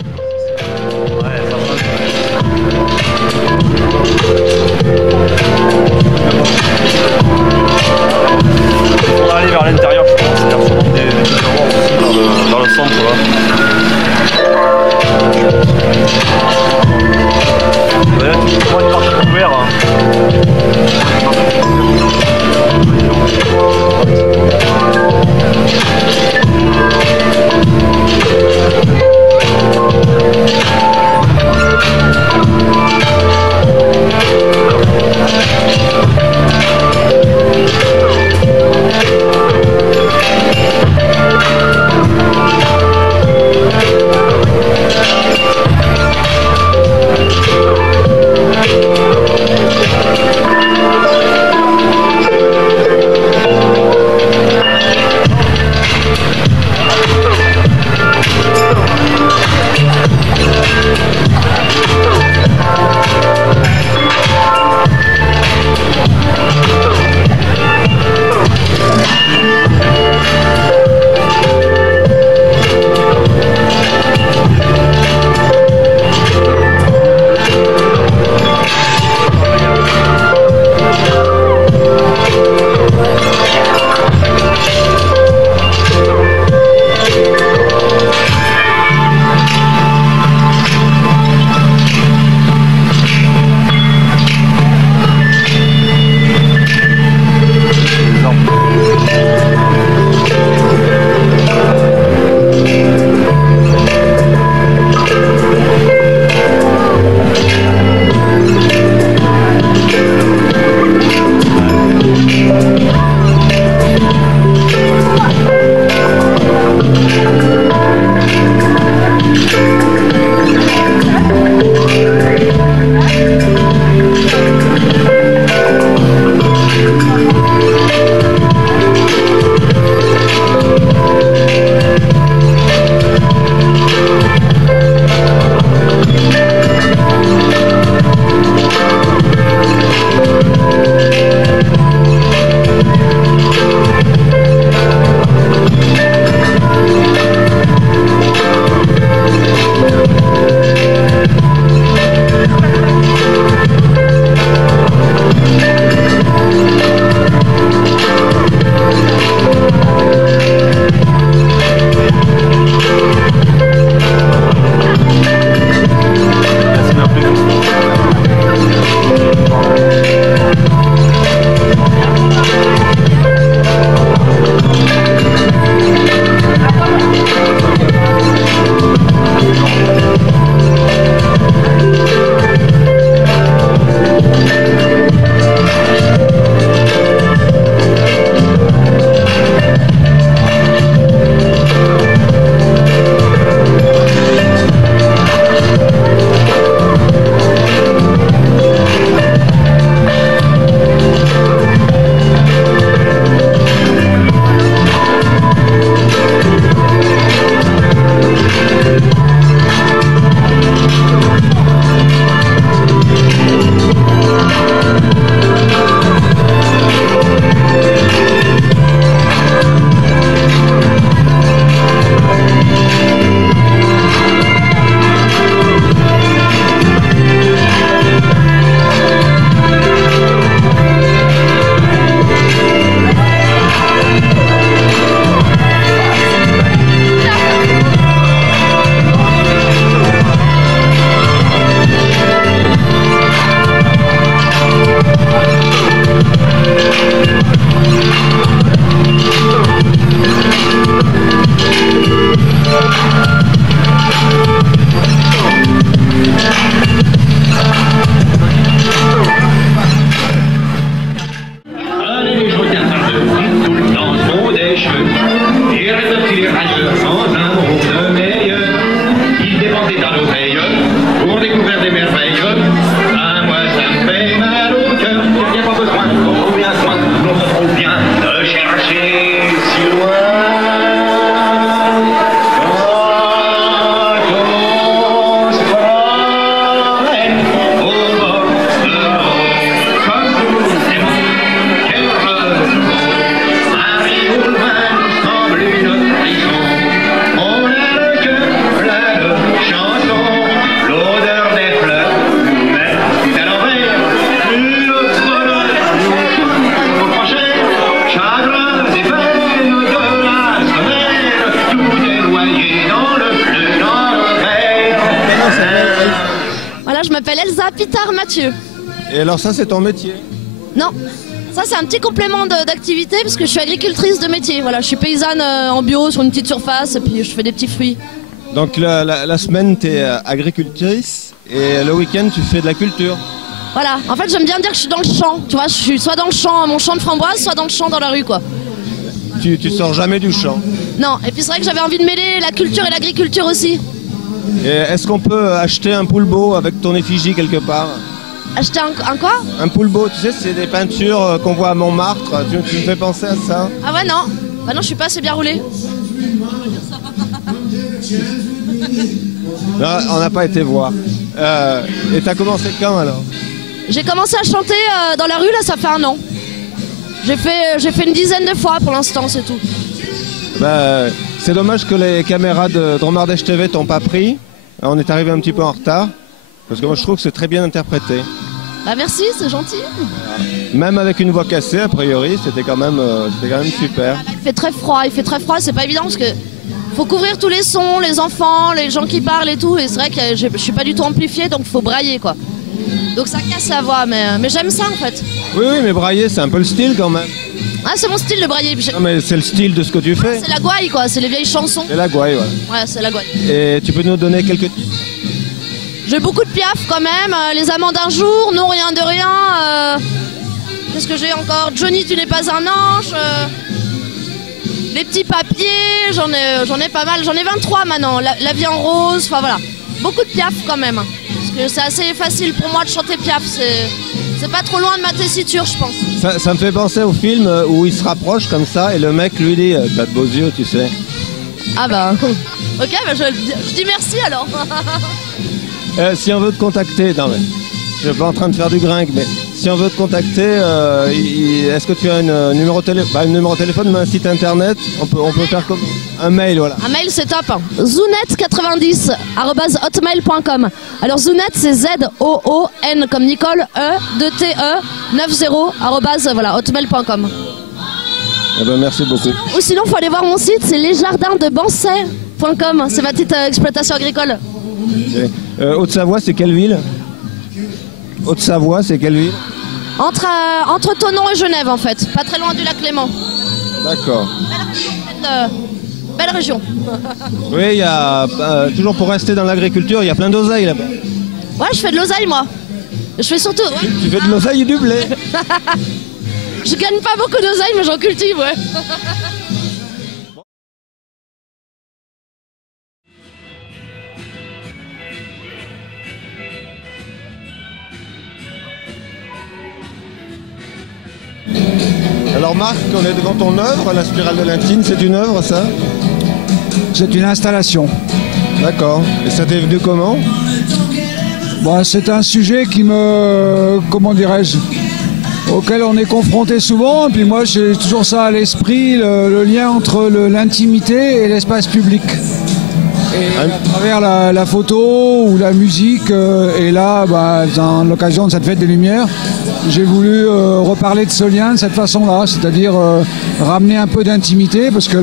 Ouais, ça change. On va aller vers l'intérieur, je pense. Il y a sûrement des endroits aussi dans le centre là. Ouais, tu vois une partie ouverte. Apitard Mathieu. Et alors ça, c'est ton métier? Non, ça c'est un petit complément d'activité parce que je suis agricultrice de métier. Voilà, je suis paysanne en bio sur une petite surface et puis je fais des petits fruits. Donc la semaine, tu es agricultrice et le week-end, tu fais de la culture. Voilà, en fait j'aime bien dire que je suis dans le champ. Tu vois, je suis soit dans le champ, mon champ de framboise, soit dans le champ dans la rue quoi. Tu sors jamais du champ. Non, et puis c'est vrai que j'avais envie de mêler la culture et l'agriculture aussi. Et est-ce qu'on peut acheter un poulbeau avec ton effigie quelque part? Acheter un quoi? Un poulbeau, tu sais, c'est des peintures qu'on voit à Montmartre. Tu me fais penser à ça? Ah ouais, non. Bah non, je suis pas assez bien roulée. Non, on n'a pas été voir. Et t'as commencé quand alors? J'ai commencé à chanter dans la rue, là, ça fait 1 an. J'ai fait une dizaine de fois pour l'instant, c'est tout. Bah, c'est dommage que les caméras de Dromardèche TV t'ont pas pris. On est arrivé un petit peu en retard. Parce que moi je trouve que c'est très bien interprété. Bah merci, c'est gentil. Même avec une voix cassée, a priori, c'était quand même super. Il fait très froid, c'est pas évident parce que faut couvrir tous les sons, les enfants, les gens qui parlent et tout. Et c'est vrai que je suis pas du tout amplifiée, donc faut brailler quoi. Donc ça casse la voix, mais j'aime ça en fait. Oui, mais brailler, c'est un peu le style quand même. Ah, c'est mon style de brailler. Non, mais c'est le style de ce que tu fais. C'est la gouaille quoi, c'est les vieilles chansons. C'est la gouaille, ouais. Ouais, c'est la gouaille. Et tu peux nous donner quelques titres? J'ai beaucoup de Piaf quand même, Les amants d'un jour, Non rien de rien, qu'est-ce que j'ai encore? Johnny tu n'es pas un ange, Les petits papiers, j'en ai pas mal, j'en ai 23 maintenant, la vie en rose, enfin voilà. Beaucoup de Piaf quand même, parce que c'est assez facile pour moi de chanter Piaf, c'est pas trop loin de ma tessiture je pense. Ça me fait penser au film où il se rapproche comme ça et le mec lui dit t'as de beaux yeux, tu sais. Ah bah, ok, bah je dis merci alors. Si on veut te contacter, non mais je suis pas en train de faire du gringue, mais si on veut te contacter, est-ce que tu as un numéro de téléphone, mais un site internet? On peut faire comme un mail, voilà. Un mail c'est top. Zounet90 @hotmail.com. Alors Zounet c'est ZOON comme Nicole E2TE90 voilà hotmail.com. Eh ben, merci beaucoup. Ou sinon faut aller voir mon site, c'est lesjardindebancet.com. C'est ma petite exploitation agricole. Haute-Savoie, c'est quelle ville? Haute-Savoie, c'est quelle ville? Entre Thonon et Genève en fait, pas très loin du lac Léman. D'accord. Belle région. Oui, il y a toujours pour rester dans l'agriculture, il y a plein d'oseilles là-bas. Ouais, je fais de l'oseille moi. Je fais surtout. Ouais. Tu fais de l'oseille et du blé. Je gagne pas beaucoup d'oseille, mais j'en cultive, ouais. Alors Marc, on est devant ton œuvre, la spirale de l'Intine, c'est une œuvre ça? C'est une installation. D'accord. Et ça t'est venu comment? Bon, c'est un sujet qui me, comment dirais-je, auquel on est confronté souvent. Et puis moi, j'ai toujours ça à l'esprit, le lien entre l'intimité et l'espace public. Et à travers la photo ou la musique, et là, dans l'occasion de cette fête des Lumières, j'ai voulu reparler de ce lien de cette façon-là, c'est-à-dire ramener un peu d'intimité, parce que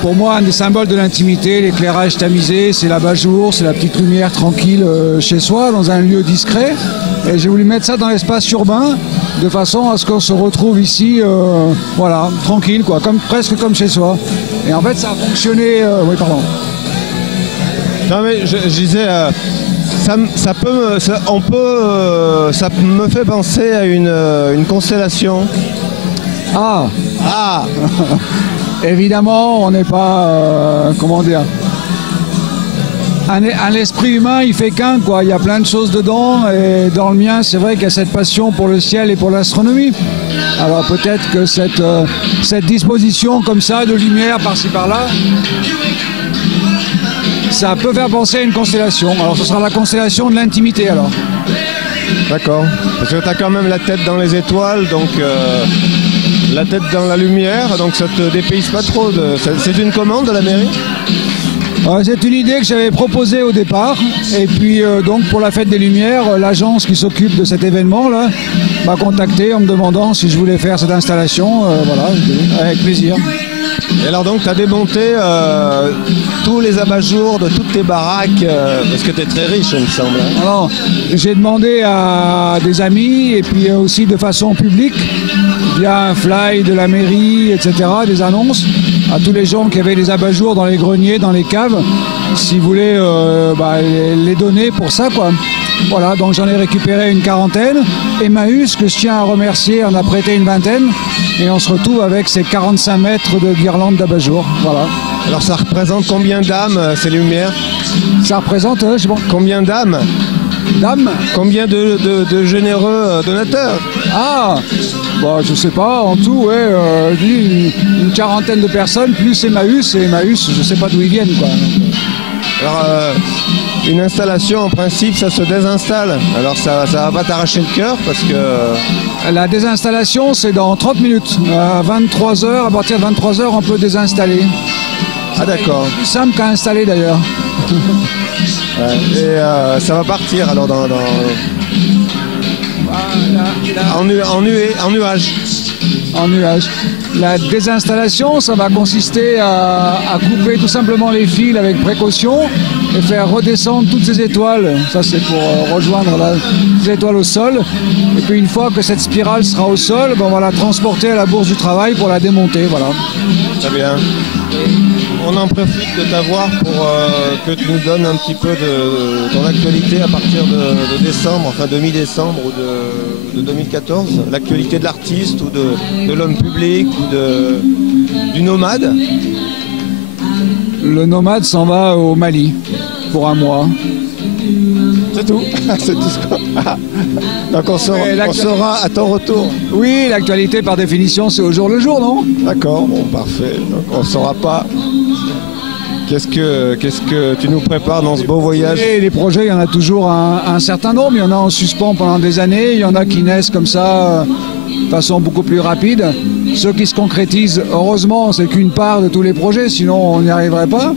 pour moi, un des symboles de l'intimité, l'éclairage tamisé, c'est l'abat-jour, c'est la petite lumière tranquille chez soi, dans un lieu discret. Et j'ai voulu mettre ça dans l'espace urbain, de façon à ce qu'on se retrouve ici, voilà, tranquille, quoi, presque comme chez soi. Et en fait, ça a fonctionné... oui, pardon. Non mais je disais, ça me fait penser à une constellation. Ah. Ah. Évidemment, on n'est pas, comment dire, un esprit humain, il fait qu'un, quoi. Il y a plein de choses dedans, et dans le mien, c'est vrai qu'il y a cette passion pour le ciel et pour l'astronomie. Alors peut-être que cette disposition comme ça, de lumière par-ci par-là, ça peut faire penser à une constellation. Alors ce sera la constellation de l'intimité alors. D'accord. Parce que tu as quand même la tête dans les étoiles, donc la tête dans la lumière, donc ça te dépayse pas trop. C'est une commande de la mairie? C'est une idée que j'avais proposée au départ. Et puis donc pour la fête des Lumières, l'agence qui s'occupe de cet événement là m'a contacté en me demandant si je voulais faire cette installation. Voilà, avec plaisir. Et alors donc tu as démonté tous les abat-jours de toutes tes baraques, parce que tu es très riche, il me semble. Hein. Alors, j'ai demandé à des amis et puis aussi de façon publique, via un fly de la mairie, etc., des annonces, à tous les gens qui avaient des abat-jours dans les greniers, dans les caves, s'ils voulaient les donner pour ça, quoi. Voilà, donc j'en ai récupéré une quarantaine. Emmaüs, que je tiens à remercier, en a prêté une vingtaine. Et on se retrouve avec ces 45 mètres de guirlande d'abat-jour. Voilà. Alors ça représente combien d'âmes, ces lumières? Ça représente, je sais pas, Combien d'âmes? dames. Combien de généreux donateurs? Ah, bah, je sais pas, en tout, ouais, une quarantaine de personnes, plus Emmaüs. Et Emmaüs, je sais pas d'où ils viennent, quoi. Alors, une installation, en principe, ça se désinstalle. Alors, ça va pas t'arracher le cœur parce que... La désinstallation, c'est dans 30 minutes. À 23h, à partir de 23h, on peut désinstaller. Ah, d'accord. C'est plus simple qu'à installer, d'ailleurs. Ouais. Et ça va partir, alors, en nuage. En nuage. La désinstallation, ça va consister à couper tout simplement les fils avec précaution et faire redescendre toutes ces étoiles. Ça, c'est pour rejoindre les étoiles au sol. Et puis une fois que cette spirale sera au sol, on va la transporter à la bourse du travail pour la démonter. Voilà. Très bien. On en profite de t'avoir pour que tu nous donnes un petit peu de ton actualité à partir de décembre, enfin de mi-décembre ou de 2014. L'actualité de l'artiste ou de l'homme public ou du nomade. Le nomade s'en va au Mali pour un mois. C'est tout. C'est tout ce qu'on... Donc on saura à ton retour. Oui, l'actualité par définition c'est au jour le jour, non? D'accord, bon parfait. Donc on ne saura pas. Qu'est-ce que tu nous prépares dans ce beau voyage? Et les projets, il y en a toujours un certain nombre. Il y en a en suspens pendant des années. Il y en a qui naissent comme ça de façon beaucoup plus rapide. Ceux qui se concrétisent, heureusement, c'est qu'une part de tous les projets. Sinon, on n'y arriverait pas.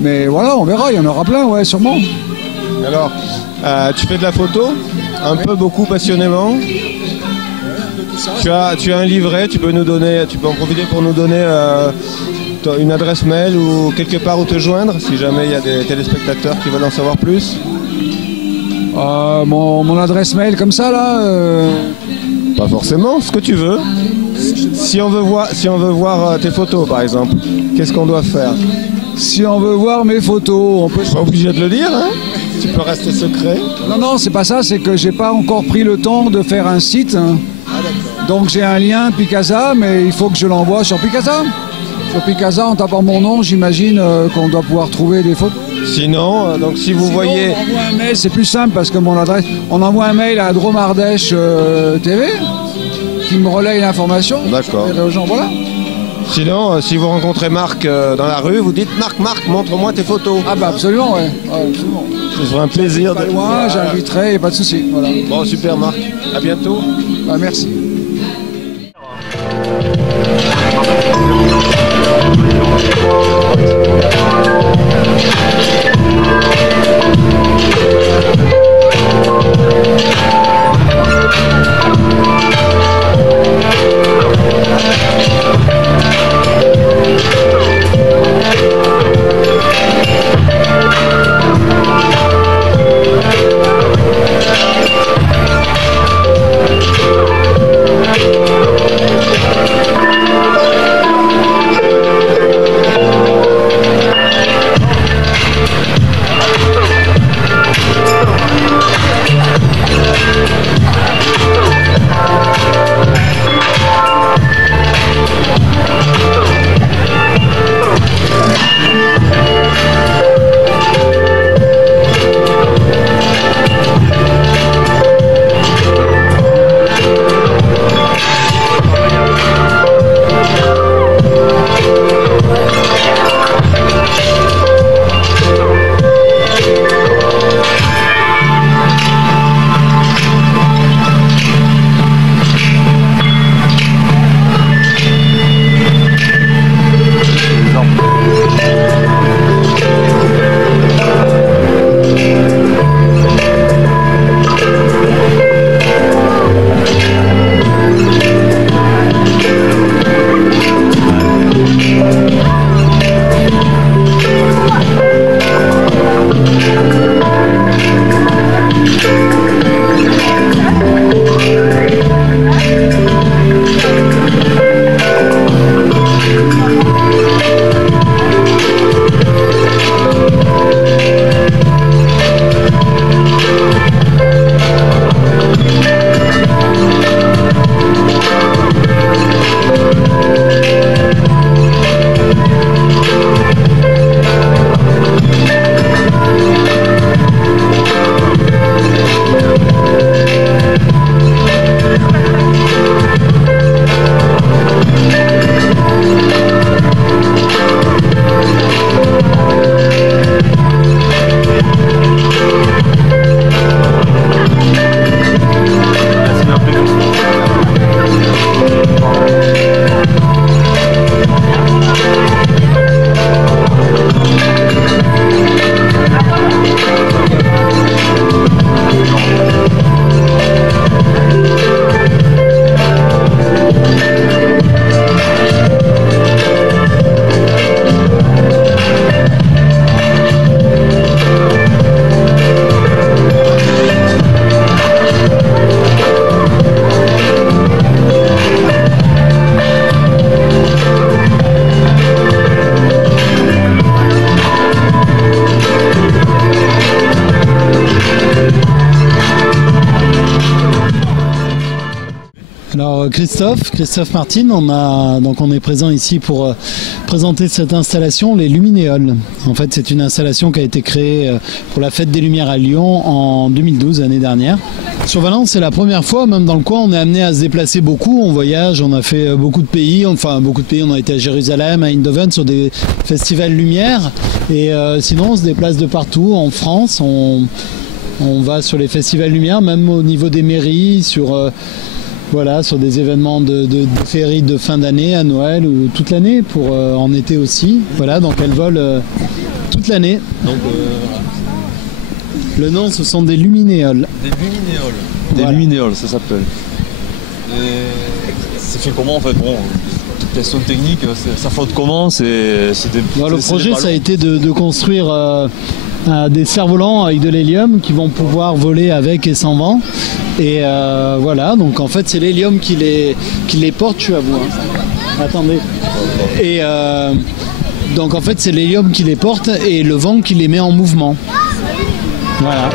Mais voilà, on verra. Il y en aura plein, ouais, sûrement. Alors, tu fais de la photo, peu, beaucoup, passionnément. Tu as un livret, tu peux en profiter pour nous donner une adresse mail ou quelque part où te joindre, si jamais il y a des téléspectateurs qui veulent en savoir plus. Mon adresse mail comme ça, là Pas forcément, ce que tu veux. Si on veut voir tes photos, par exemple, qu'est-ce qu'on doit faire? Si on veut voir mes photos, on peut... Pas obligé de le dire, hein? Tu peux rester secret. Non, c'est pas ça, c'est que j'ai pas encore pris le temps de faire un site. Donc j'ai un lien Picasa, mais il faut que je l'envoie sur Picasa. Sur Picasa, en tapant mon nom, j'imagine qu'on doit pouvoir trouver des photos. Sinon, donc si vous voyez... On envoie un mail, c'est plus simple parce que mon adresse... On envoie un mail à Dromardèche TV qui me relaye l'information. D'accord. Aux gens, voilà. Sinon, si vous rencontrez Marc dans la rue, vous dites Marc, montre-moi tes photos. Ah bah absolument, ouais. Absolument. Ce serait un plaisir Pas loin, j'inviterai, y a pas de souci. Voilà. Bon, super Marc. À bientôt. Bah, merci. Christophe Martin. On est présent ici pour présenter cette installation, les Luminéoles. En fait, c'est une installation qui a été créée pour la Fête des Lumières à Lyon en 2012, l'année dernière. Sur Valence, c'est la première fois, même dans le coin, on est amené à se déplacer beaucoup. On voyage, on a fait beaucoup de pays. On a été à Jérusalem, à Eindhoven, sur des festivals lumière. Et sinon, on se déplace de partout en France. On va sur les festivals lumière, même au niveau des mairies, sur des événements de féerie de fin d'année, à Noël ou toute l'année, en été aussi. Voilà, donc elles volent toute l'année. Donc, le nom, ce sont des luminéoles. Des luminéoles. Voilà. Des luminéoles, ça s'appelle. C'est fait comment en fait? Bon, question technique, ça flotte comment? Le projet, ça a été de construire des cerfs-volants avec de l'hélium qui vont pouvoir voler avec et sans vent. Et voilà, donc en fait, c'est l'hélium qui les porte. Je suis à vous. Hein. Attendez. Et donc en fait, c'est l'hélium qui les porte et le vent qui les met en mouvement. Voilà.